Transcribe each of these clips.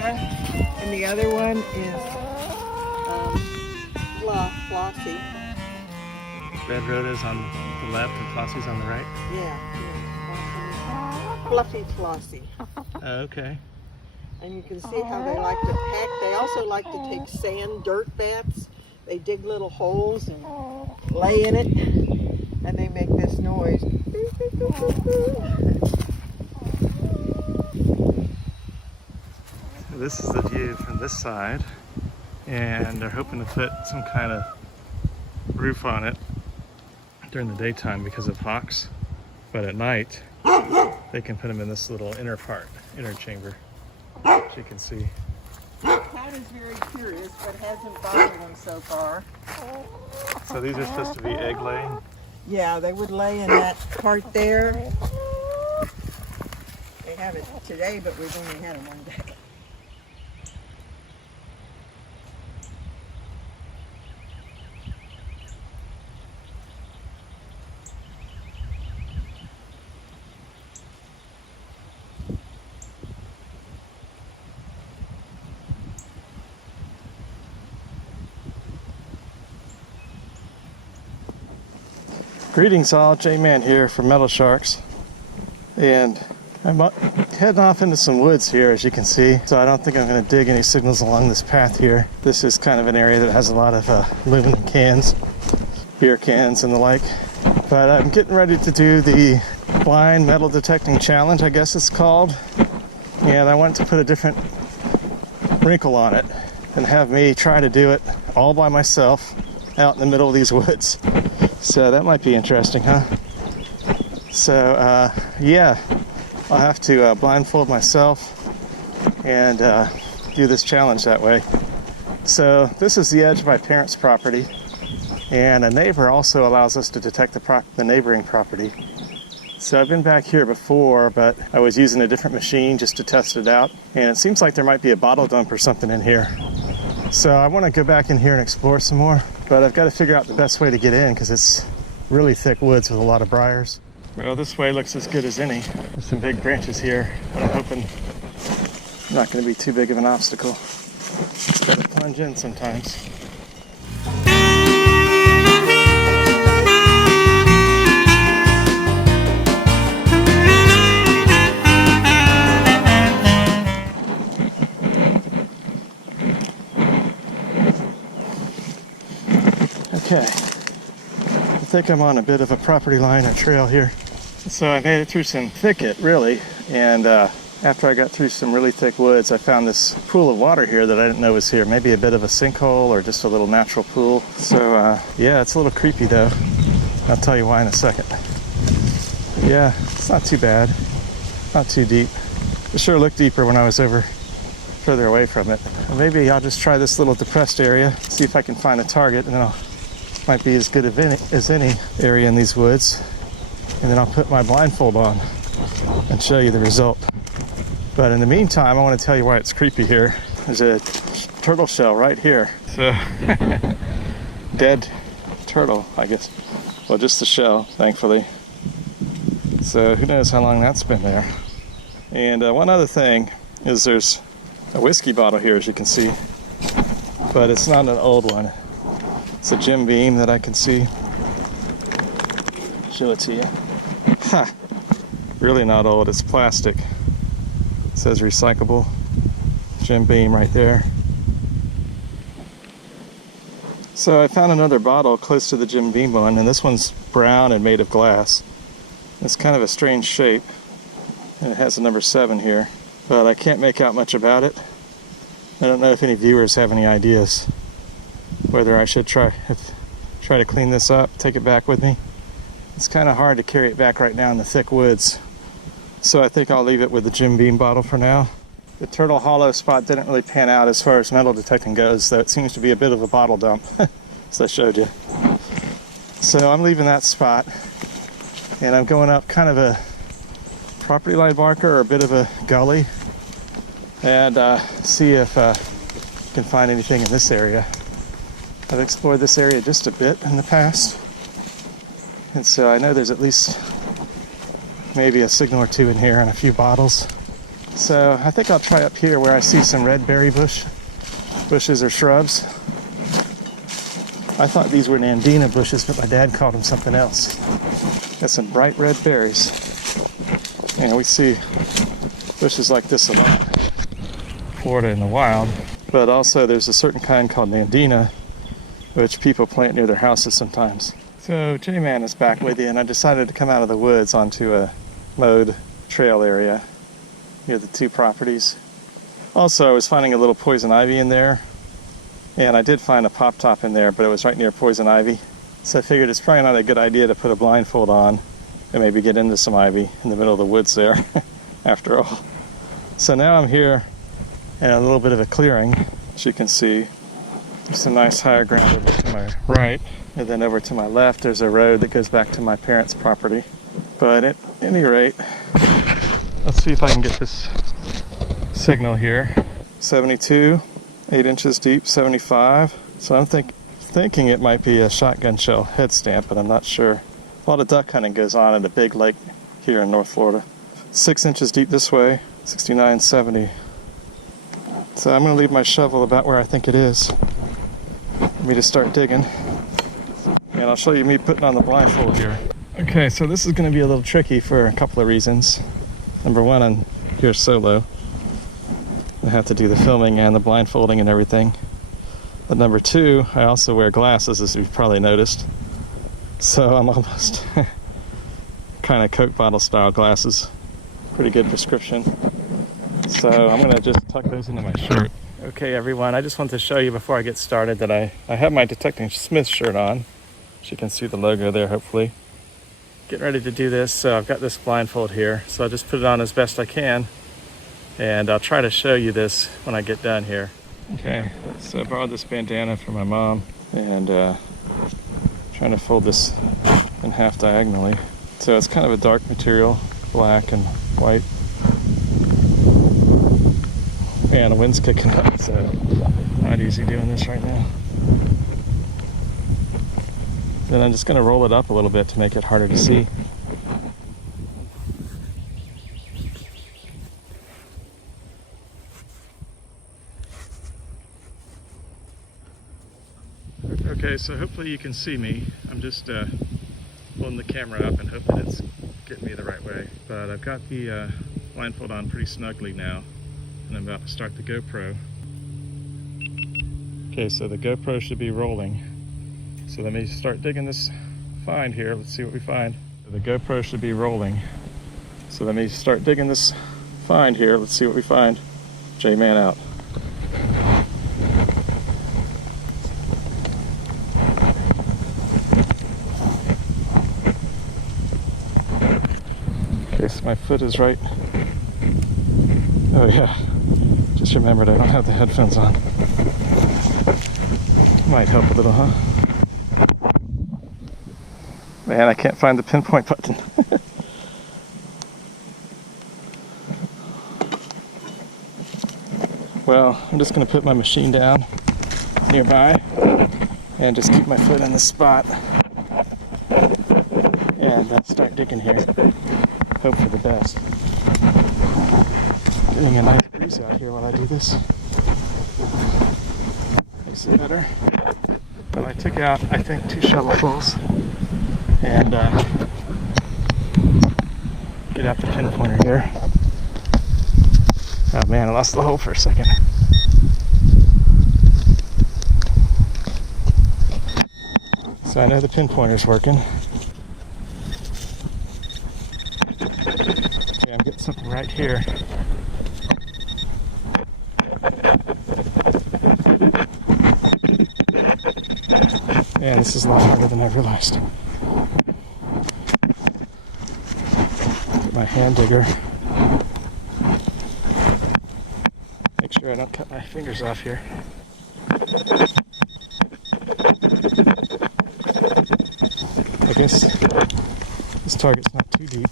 Rhoda, and the other one is Flossie. Red Rhoda's on the left and Flossie's on the right? Yeah. Fluffy Flossie. Okay. And you can see how they like to pack. They also like to take sand dirt baths. They dig little holes and lay in it, and they make this noise. This is the view from this side, and they're hoping to put some kind of roof on it during the daytime because of hawks, but at night they can put them in this little inner chamber, as you can see. Cat is very curious, but hasn't bothered him so far. So these are supposed to be egg laying? Yeah, they would lay in that part there. They have it today, but we've only had them one day. Greetings all, J-Man here from Metal Sharks, and I'm heading off into some woods here, as you can see, so I don't think I'm going to dig any signals along this path here. This is kind of an area that has a lot of aluminum cans, beer cans and the like, but I'm getting ready to do the blind metal detecting challenge, I guess it's called, and I wanted to put a different wrinkle on it and have me try to do it all by myself out in the middle of these woods. So that might be interesting, huh? So yeah, I'll have to blindfold myself and do this challenge that way. So this is the edge of my parents' property, and a neighbor also allows us to detect the neighboring property. So I've been back here before, but I was using a different machine just to test it out, and it seems like there might be a bottle dump or something in here. So I want to go back in here and explore some more, but I've got to figure out the best way to get in because it's really thick woods with a lot of briars. Well, this way looks as good as any. There's some big branches here, but I'm hoping it's not going to be too big of an obstacle. Just got to plunge in sometimes. Okay, I think I'm on a bit of a property line or trail here. So I made it through some thicket, really, and after I got through some really thick woods, I found this pool of water here that I didn't know was here. Maybe a bit of a sinkhole or just a little natural pool. So yeah, it's a little creepy though. I'll tell you why in a second. Yeah, it's not too bad, not too deep. It sure looked deeper when I was further away from it. Well, maybe I'll just try this little depressed area, see if I can find a target, and then might be as good as any area in these woods. And then I'll put my blindfold on and show you the result. But in the meantime, I want to tell you why it's creepy here. There's a turtle shell right here. So, dead turtle, I guess. Well, just the shell, thankfully. So who knows how long that's been there. And one other thing is there's a whiskey bottle here, as you can see, but it's not an old one. It's a Jim Beam that I can see. Show it to you. Ha! Really not old, it's plastic. It says recyclable. Jim Beam right there. So I found another bottle close to the Jim Beam one, and this one's brown and made of glass. It's kind of a strange shape, and it has a number 7 here, but I can't make out much about it. I don't know if any viewers have any ideas whether I should try to clean this up, take it back with me. It's kind of hard to carry it back right now in the thick woods, so I think I'll leave it with the Jim Beam bottle for now. The Turtle Hollow spot didn't really pan out as far as metal detecting goes, though it seems to be a bit of a bottle dump, as I showed you. So I'm leaving that spot, and I'm going up kind of a property line marker or a bit of a gully, and see if I can find anything in this area. I've explored this area just a bit in the past, and so I know there's at least maybe a signal or two in here and a few bottles. So I think I'll try up here where I see some red berry bushes or shrubs. I thought these were Nandina bushes, but my dad called them something else. Got some bright red berries. And we see bushes like this a lot in Florida in the wild. But also there's a certain kind called Nandina, which people plant near their houses sometimes. So J-Man is back with you, and I decided to come out of the woods onto a mowed trail area near the two properties. Also, I was finding a little poison ivy in there, and I did find a pop top in there, but it was right near poison ivy. So I figured it's probably not a good idea to put a blindfold on and maybe get into some ivy in the middle of the woods there, after all. So now I'm here in a little bit of a clearing, as you can see. There's some nice higher ground over to my right, and then over to my left there's a road that goes back to my parents' property. But at any rate, let's see if I can get this signal here. 72, 8 inches deep, 75. So I'm thinking it might be a shotgun shell head stamp, but I'm not sure. A lot of duck hunting goes on at a big lake here in North Florida. 6 inches deep this way, 69, 70. So I'm going to leave my shovel about where I think it is for me to start digging. And I'll show you me putting on the blindfold here. Okay, so this is going to be a little tricky for a couple of reasons. Number one, I'm here solo. I have to do the filming and the blindfolding and everything. But number two, I also wear glasses, as you've probably noticed. So I'm almost kind of Coke bottle style glasses. Pretty good prescription. So I'm going to just tuck those into my shirt. Okay everyone, I just want to show you before I get started that I have my Detecting Smith shirt on. As you can see the logo there, hopefully. Getting ready to do this, so I've got this blindfold here. So I'll just put it on as best I can. And I'll try to show you this when I get done here. Okay, so I borrowed this bandana from my mom, and trying to fold this in half diagonally. So it's kind of a dark material, black and white. And the wind's kicking up, so not easy doing this right now. Then I'm just going to roll it up a little bit to make it harder to see. Okay, so hopefully you can see me. I'm just holding the camera up and hoping it's getting me the right way. But I've got the blindfold on pretty snugly now, and I'm about to start the GoPro. Okay, so the GoPro should be rolling. So let me start digging this find here. Let's see what we find. The GoPro should be rolling. So let me start digging this find here. Let's see what we find. J-Man out. Okay, so my foot is right. Oh yeah, just remembered I don't have the headphones on. Might help a little, huh? Man, I can't find the pinpoint button. Well, I'm just going to put my machine down nearby and just keep my foot in the spot and start digging here. Hope for the best. Getting a nice breeze out here while I do this. Makes it better. Well, I took out, I think, 2 shovelfuls. And get out the pinpointer here. Oh man, I lost the hole for a second. So I know the pinpointer's working. Okay, I'm getting something right here. Man, this is a lot harder than I realized. Get my hand digger. Make sure I don't cut my fingers off here. I guess this target's not too deep.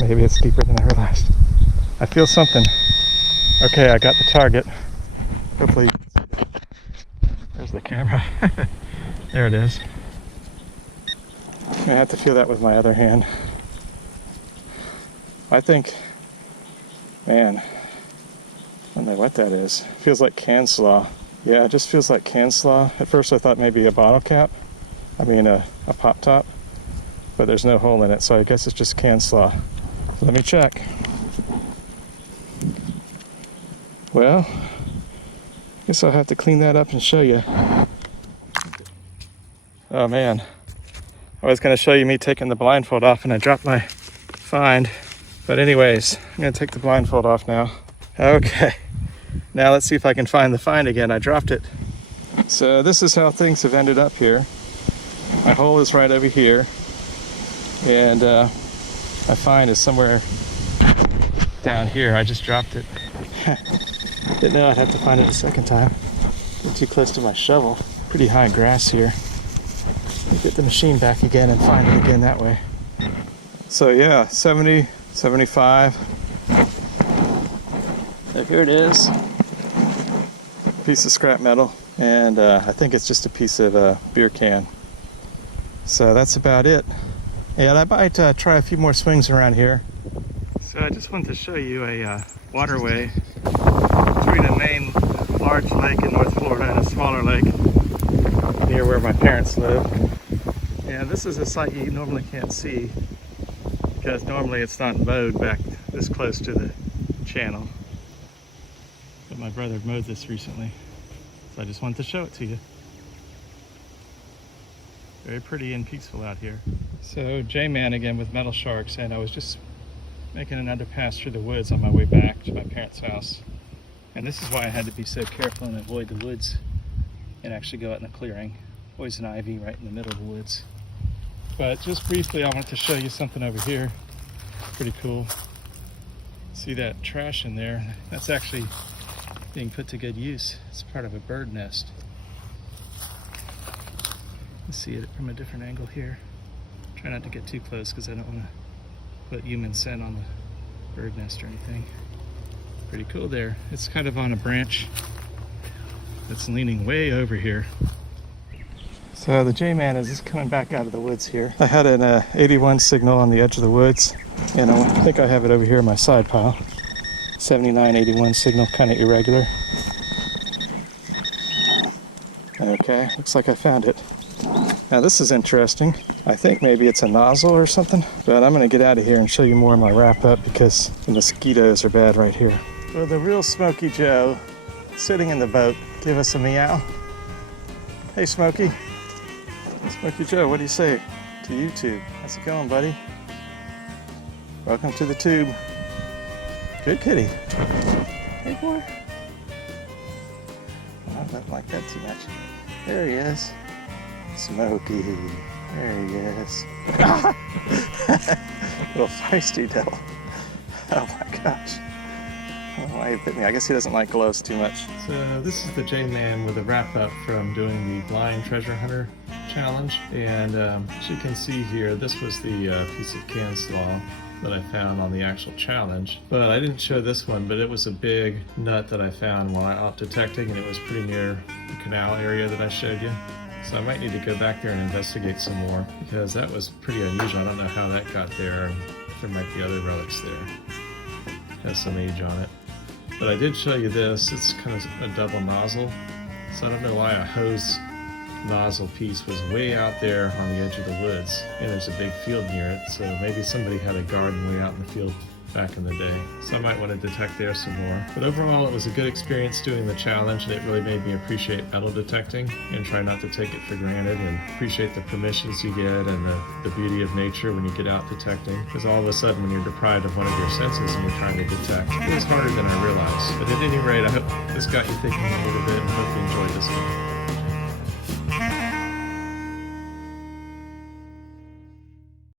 Maybe it's deeper than I realized. I feel something. Okay, I got the target. Hopefully you can see that. There's the camera. There it is. I have to feel that with my other hand. I think, man, I don't know what that is. Feels like can slaw. Yeah, it just feels like can slaw. At first I thought maybe a bottle cap. I mean a pop top. But there's no hole in it, so I guess it's just can slaw. Let me check. Well, guess I'll have to clean that up and show you. Oh man, I was going to show you me taking the blindfold off and I dropped my find. But anyways, I'm going to take the blindfold off now. Okay, now let's see if I can find the find again. I dropped it. So this is how things have ended up here. My hole is right over here. And my find is somewhere down here. I just dropped it. Didn't know I'd have to find it a second time. Get too close to my shovel. Pretty high grass here. Get the machine back again and find it again that way. So yeah, 70, 75. So here it is. Piece of scrap metal. And I think it's just a piece of beer can. So that's about it. And I might try a few more swings around here. So I just wanted to show you a waterway between a main large lake in North Florida and a smaller lake near where my parents live. And this is a site you normally can't see because normally it's not mowed back this close to the channel. But my brother mowed this recently, so I just wanted to show it to you. Very pretty and peaceful out here. So J-Man again with Metal Sharks, and I was just making an underpass through the woods on my way back to my parents' house. And this is why I had to be so careful and avoid the woods and actually go out in the clearing. Poison ivy right in the middle of the woods. But just briefly, I want to show you something over here. Pretty cool. See that trash in there? That's actually being put to good use. It's part of a bird nest. You see it from a different angle here. Try not to get too close because I don't want to put human scent on the bird nest or anything. Pretty cool there. It's kind of on a branch that's leaning way over here. So the J-Man is just coming back out of the woods here. I had an 81 signal on the edge of the woods, and I think I have it over here in my side pile. 79, 81 signal, kind of irregular. Okay, looks like I found it. Now this is interesting. I think maybe it's a nozzle or something, but I'm gonna get out of here and show you more of my wrap up because the mosquitoes are bad right here. Well, the real Smokey Joe sitting in the boat. Give us a meow. Hey Smokey. Smokey Joe, what do you say to YouTube? How's it going, buddy? Welcome to the tube. Good kitty. Hey boy. I don't like that too much. There he is. Smokey. There he is. Little feisty devil. Oh my gosh. I don't know why he bit me. I guess he doesn't like gloves too much. So this is the J-Man with a wrap up from doing the blind treasure hunter challenge. And as you can see here, this was the piece of can slaw that I found on the actual challenge. But I didn't show this one, but it was a big nut that I found while out detecting, and it was pretty near the canal area that I showed you. So I might need to go back there and investigate some more because that was pretty unusual. I don't know how that got there. There might be other relics there. It has some age on it. But I did show you this. It's kind of a double nozzle. So I don't know why a hose nozzle piece was way out there on the edge of the woods. And there's a big field near it. So maybe somebody had a garden way out in the field back in the day. So I might want to detect there some more. But overall, it was a good experience doing the challenge, and it really made me appreciate metal detecting and try not to take it for granted and appreciate the permissions you get and the beauty of nature when you get out detecting. Because all of a sudden, when you're deprived of one of your senses and you're trying to detect, it was harder than I realized. But at any rate, I hope this got you thinking a little bit and hope you enjoyed this one.